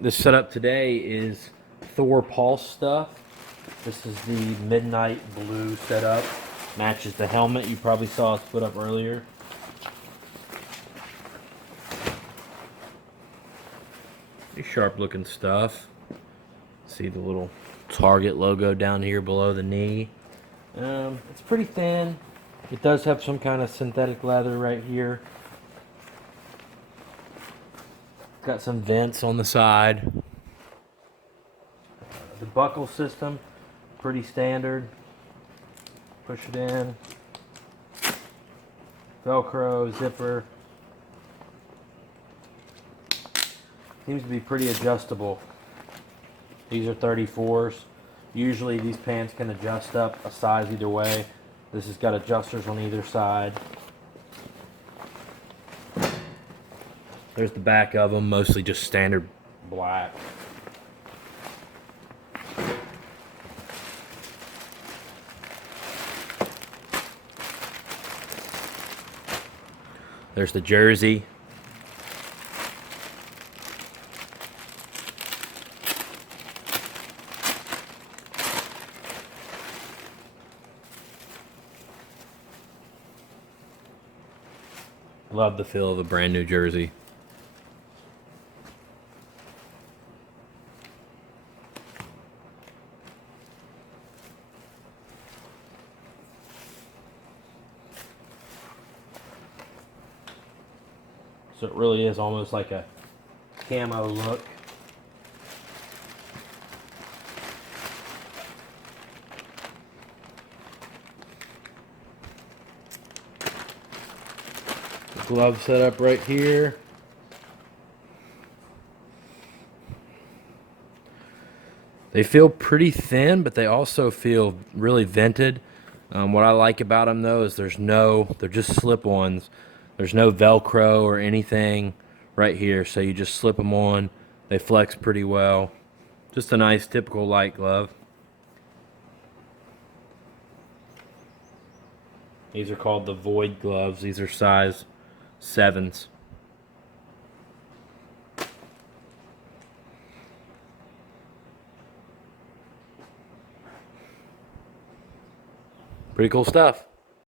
this setup today is Thor Pulse stuff. This is the midnight blue setup. Matches the helmet you probably saw us put up earlier. Pretty sharp looking stuff. See the little Target logo down here below the knee. It's pretty thin. It does have some kind of synthetic leather right here. Got some vents on the side. The buckle system, pretty standard. Push it in. Velcro, zipper. Seems to be pretty adjustable. These are 34s. Usually these pants can adjust up a size either way. This has got adjusters on either side. There's the back of them, mostly just standard black. There's the jersey. Love the feel of a brand new jersey. So it really is almost like a camo look. Glove setup right here. They feel pretty thin, but they also feel really vented. What I like about them though is they're just slip-ons. There's no Velcro or anything right here, so you just slip them on. They flex pretty well. Just a nice typical light glove. These are called the Void gloves. These are size 7s. Pretty cool stuff.